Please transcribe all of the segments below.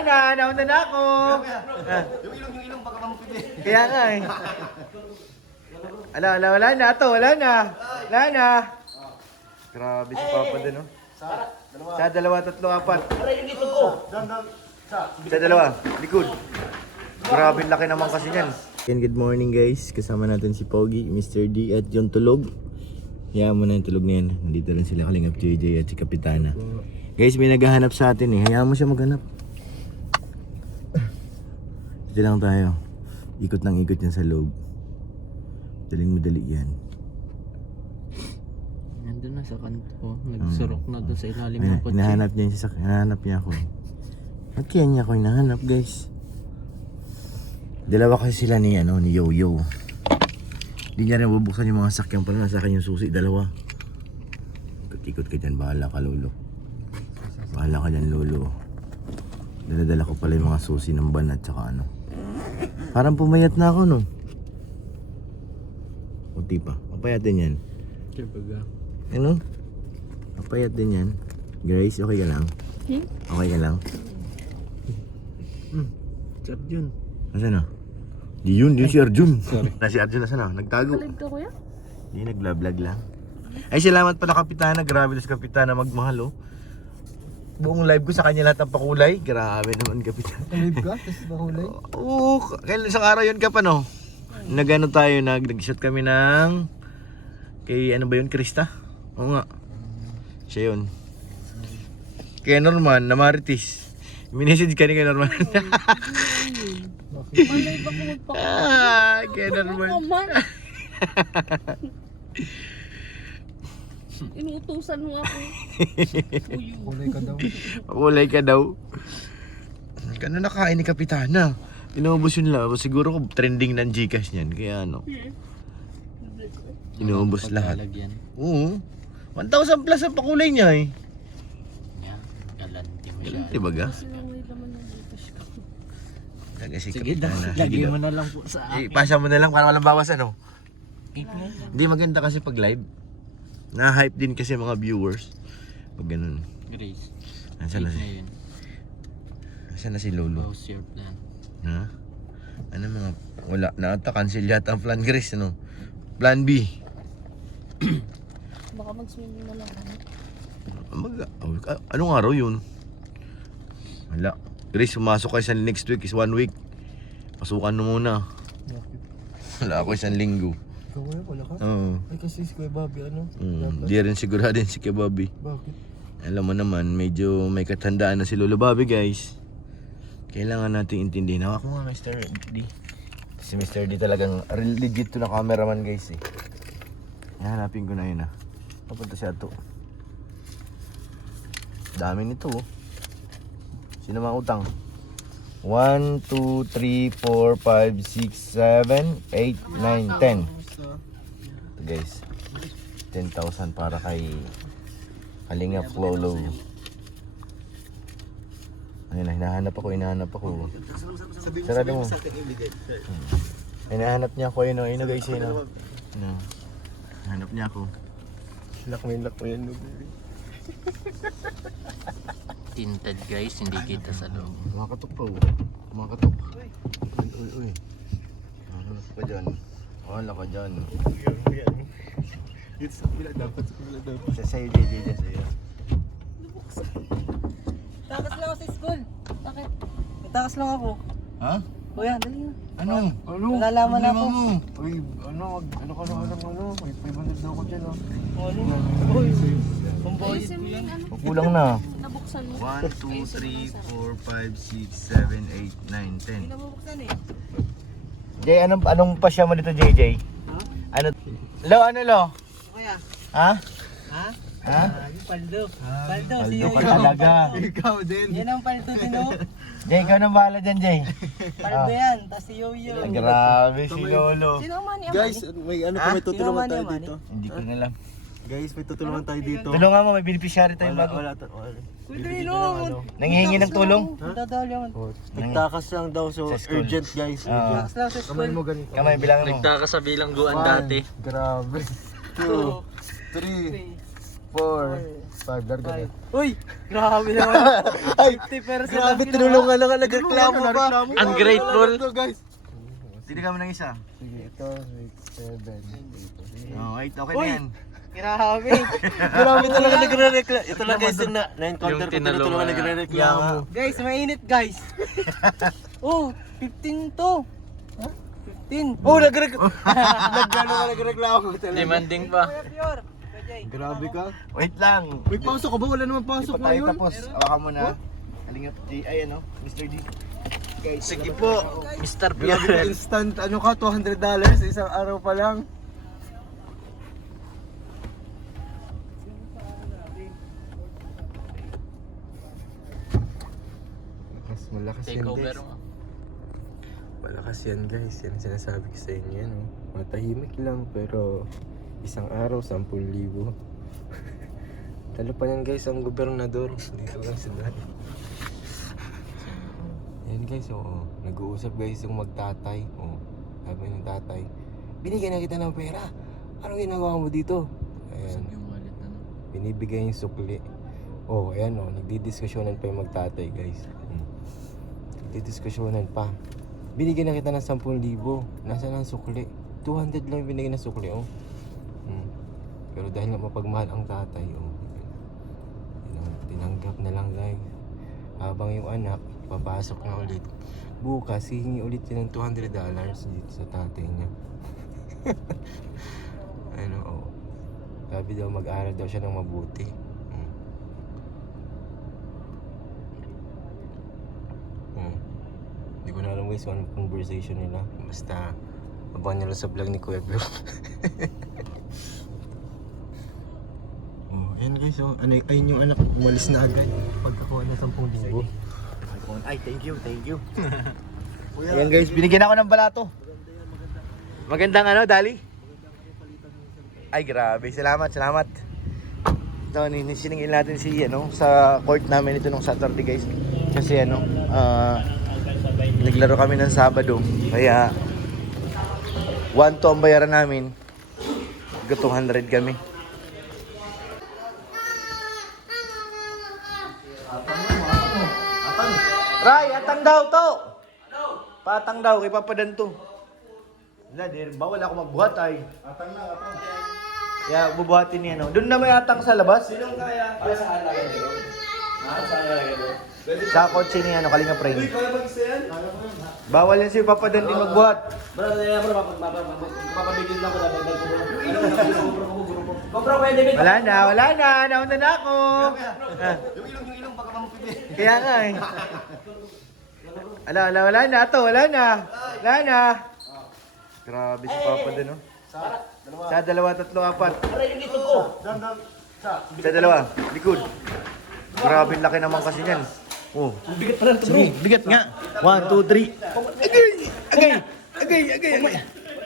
na, nauna na ako. Yung ilong, baka mamupili. Kaya nga eh. Wala na to, wala na. Wala na. Grabe si Papa din, oh. Sa dalawa, tatlo, apat. Sa dalawa, likod. Grabe laki naman kasi niyan. Good morning guys, kasama natin si Pogi, Mr. D at yung tulog. Hayaan mo na yung tulog na yan. Nandito lang sila Kalingap JJ at si Kapitana. Guys, may naghahanap sa atin eh. Hayaan mo siya maghanap. Dito lang tayo. Ikot ng ikot yan sa loob. Daling madali yan. Nandun na sa kanto. Nagsurok na doon sa ilalim Ay, ng kotse. hinahanap niya yung sasakyan. Hinahanap niya ako. Ba't kaya niya ako hinahanap guys? Dalawa kasi sila ni Yoyo. Hindi niya rin bubuksan yung mga sakyan pala. Nasa akin yung susi, dalawa. Ikot-ikot ka dyan, bahala ka lolo. Bahala ka dyan lolo. Daladala ko pala yung mga susi ng van at saka ano. Parang pumayat na ako no. Kunti pa, papayat din yan. Ano? Papayat din yan. Grace, okay ka lang? Okay ka lang? Chap yun. Nasaan na? Di yun, di si Arjun. Sorry. Si Arjun nasaan na? Nagtago. Live ka kuya? Di, nagblog lang. Ay, salamat pala Kapitana. Grabe na si Kapitana magmahal oh. Buong live ko sa kanya lahat ng pakulay. Grabe naman Kapitana. Live ka? Tapos mahulay? Oo, kailan isang araw yun ka pa no? Nag-ano tayo, nag-shoot kami ng kay ano ba yun, Krista? Oo nga. Siya yun. Kaya Norman, na Marites. Minisage ka ni kay Norman. Malay ba kung magpakakas? Kaya Norman. Naman. Inuutusan mo ako. Kulay ka daw. Kulay ka daw. Kano nakain ni Kapitana? Inubos yun lang. Siguro ko trending ng Gcash niyan. Kaya ano. Inubos lahat. Paglalagyan. Oo. 1,000 plus ang pakulay niya eh. Yan. Galanti mo siya. Galanti baga? Kasi may laman ng Gcash ko. Si Sige, Kapitana. lagay mo na lang po sa akin. Ipasa mo na lang para walang bawas ano. Keep na. Hindi maganda kasi pag live. Na-hype din kasi mga viewers. Pag ganun. Grace. Nasaan na Keep si, na yun. nasaan na si Lolo? How's your plan? Ha? Ano mga, wala na ata, cancel yata ang plan Grace, ano? Plan B. Baka mag-swimming na lang. Anong araw yun? Wala. Grace, pumasok kayo sa next week is 1 week. Pasukan mo muna. Wala ako isang linggo. Ikaw kuya, wala ka? Oo. Ay kasi si Kuya Bobby ano? Di rin sigurado din si Kuya Bobby. Bakit? Alam mo naman, medyo may katandaan na si Lolo Bobby guys. Kailangan natin intindihin. Hawak mo nga Mr. D. Si Mr. D talagang legit to na cameraman guys eh. Hanapin ko na yun ah. Papunta siya to. Dami nito oh. Sino mga utang? 1, 2, 3, 4, 5, 6, 7, 8, 9, 10. Ito guys. 10,000 para kay Kalingap Lolo. Ayun na, hinahanap ako. Sarado mo. Hinahanap niya ako yun, ayun na guys, yun na. Hinahanap niya ako. Lock mo yan. Tinted guys, hindi kita sa loob. Kumakatok pa oh. Kumakatok. Uy. Wala ka dyan. Wala ka dyan. Dito sa kabila dapat. Sa'yo, JJ, dyan sa'yo. Takas lang ako sa school. Bakit? May takas lang ako. Ha? Kuya, dali na. Ano? Nalalaman na ako. Uy, ano ka naman ng ano? May 500 daw ko dyan oh. Uy, pambayad Ayusin ko mo yan. yung ano. Kulang na. Nabuksan mo. 1, 2, 3, 4, 5, 6, 7, 8, 9, Hindi 10. na mabuksan eh. Jay, anong pasya mo dito, JJ? Ano? Ano, Lo? Kuya, Ha? ha? Ha? Yung paldo. Paldo, si Paldo ka Yoyo. talaga. Ikaw din. Yan ang paldo din oh. Jay, ikaw nang bahala dyan, Jay. Paldo yan, tas si Yoyo. Grabe si Lolo. Sino ang mani? Guys, may ano pa, may tutulungan tayo Sino dito. Hindi ko na alam. Guys, may tutulungan tayo dito. Tulungan mo, may beneficiary tayong bago. Wala. Pwede rin oh. Nangihingi ng tulong? Dadali yan. Nagtakas lang daw, so Sa school. urgent guys. Ah. Takas lang sa Kamay school. mo ganito. Kamay, bilangin mo. Nagtaka sa bilangguan One. dati. Grabe. 2, 3, 4, 5, 6, 7, 8, 9, 10. 5, larga na. Uy! Grabe naman. Ay! 50% Grabe, tinulungan lang ka, nagreklamo pa. Ungrateful. Ito guys. Hindi ka mo ng isa. Sige, ito, 6, 7, 8. Oh, wait, okay na yan. Grabe. Grabe talaga nagre-reklamo. Ito lang guys yung na-encounter Yung ko, tinulungan tinulungan. nagre-reklamo. Guys, mainit guys. Oh, 15 to. Ha? 15. Oh, nagreklamo talaga. Demanding pa. Pure. Kajay. Grabe ka. Wait lang. May pasok ka ba? Wala naman Hindi pasok pa tayo ngayon. tapos. Awakan mo na. Halingap G. Ay, ano? Mr. D. Sige po. Mr. Grabe ka, Pierre. instant, ano ka, $200 isang araw pa lang. Mas malakas Take yan over guys. mo. Malakas yan guys. Yan ang sinasabi ko sa inyo yan. Oh. Matahimik lang pero isang araw 10,000. Talo pa yan guys ang gobernador. Dito lang sa dahil. Yan guys, oo. Nag-uusap guys yung magtatay. Oh, sabi ng tatay, binigyan na kita ng pera. Anong ginagawa mo dito? Ayan. Yung wallet na no? Binibigay yung sukli. Oh, ayan oh. Nagdidiskusyonan pa yung magtatay guys. Nagdidiskusyonan pa. Binigyan na kita ng 10,000. Nasaan ang sukli? 200 lang yung binigyan ng sukli oh. Pero dahil nga mapagmahal ang tatay oh. Tinanggap na lang guys. Habang yung anak papasok na ulit. Bukas hihingi ulit yun ng $200 dito sa tatay niya. Ano oh. Sabi daw mag-aral daw siya ng mabuti. Hindi ko na alam guys kung anong conversation nila. Basta abangan nyo lang sa vlog ni Kuya Bro. Oh, ayan guys, oh. Ayun yung anak, umalis na agad. Pagkakuha na 10,000. Ay, thank you, thank you. Ayan guys, binigyan ako ng balato. Magandang ano, Dali? Ay, grabe. Salamat, salamat. Ito, siningin natin si, ano, sa court namin ito nung Saturday guys. Kasi ano, naglaro kami ng Sabado. Kaya, 1 to ang bayaran namin. 200 kami. Ray, atang daw to. Patang daw, kay Papadan to. Wala, bawal ako magbuhat ay. Atang na, atang. Yeah, bubuhatin niya no. Doon na may atang sa labas. Sinong kaya? Para sa halaga dito. Sa halaga dito. Sa kotse niya no, Kalinga Prime. Uy, kaya mag-isa yan? Bawal yan si Papadan din magbuhat. Bro, mapapabigil na ko na dagdag ko. Bro, pwede ba? Wala na, nauna na ako. Yung ilong baka mamupili. Kaya nga eh. Wala na to, wala na. Grabe si Papa din, no? Sa 2, 3, 4. Aray, yung ito ko. Sa 2, likod. Grabe laki naman kasi niyan. Oh, Bigat pala ito, bro. sige, bigat nga. 1, 2, 3. Agay.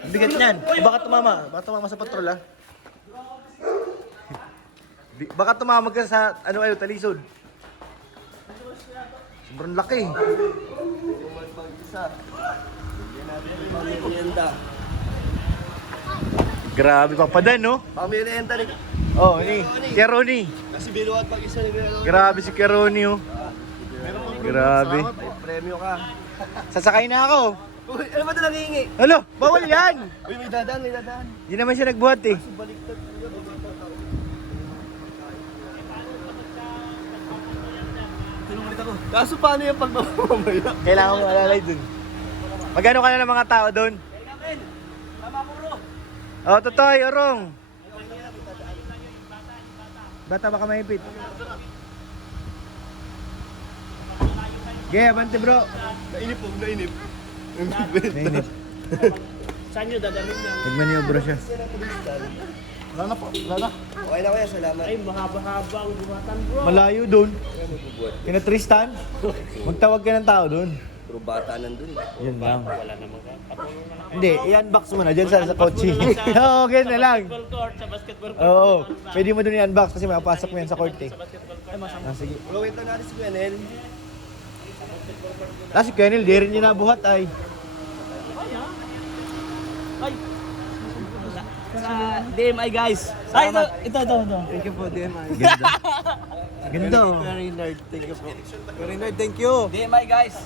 Bigat niyan. Baka tumama sa patrol, ha? Baka tumamag ka sa, talisod. Sobrang laki. Grabe Papadan, no? Pamilienta rin. Oh, ni Keroni. Kasi binuhat pag-isa ni Belo. Grabe si Keroni, oh. Grabe. Premyo ka. Sasakay na ako. Uy, ano ba ito nangihingi? Ano? Bawal yan. Uy, may dadaan. Hindi naman siya nagbuhat, eh. Kaso paano yung pagmamamaya? Kailangan mo alalay dun. Magano ka na ng mga tao dun? Tama ko, bro. Oh, Totoy, Orong. Bata baka maipit. Abante bro. Nainip. Nainip. Saan nyo dadalhin niya? Nagmaniobro siya. Wala na. Okay na kuya, salamat. Ay, mahaba-haba ang buhatan, bro. Malayo dun. Kina Tristan. Magtawag ka ng tao dun. Puro bata nandun. Yun lang. Wala naman ka. Hindi, i-unbox mo na dyan sa kotse. Oo, ganyan na lang. Oo, pwede mo dun i-unbox kasi makapasok mo yan sa court eh. Sige. Bro, wait lang natin si Kuya Nel. Si Kenil, di rin niya nabuhat ay. sa DMI guys. Ay, ito. Thank you po, DMI. Ganda. Ganda oh. Very nerd, thank you po. Very nerd, thank you. DMI guys.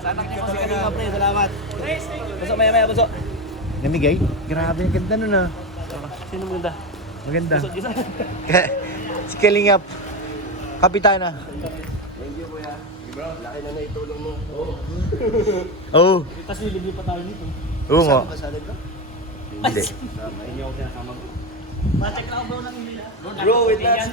Sana kayo kasi kanina pre, salamat. Buso, maya, buso. Namigay? Grabe, ang ganda nun ah. Sino maganda? Maganda. Buso, isa. Si Kalingap. Kapitana. Laki na naitulong mo. Oo. Tapos nilibig pa tayo nito. Oo nga. Kasali ba? Hindi. Hindi ako sinasama. Ma-check lang ako bro ng email. Bro, wait lang.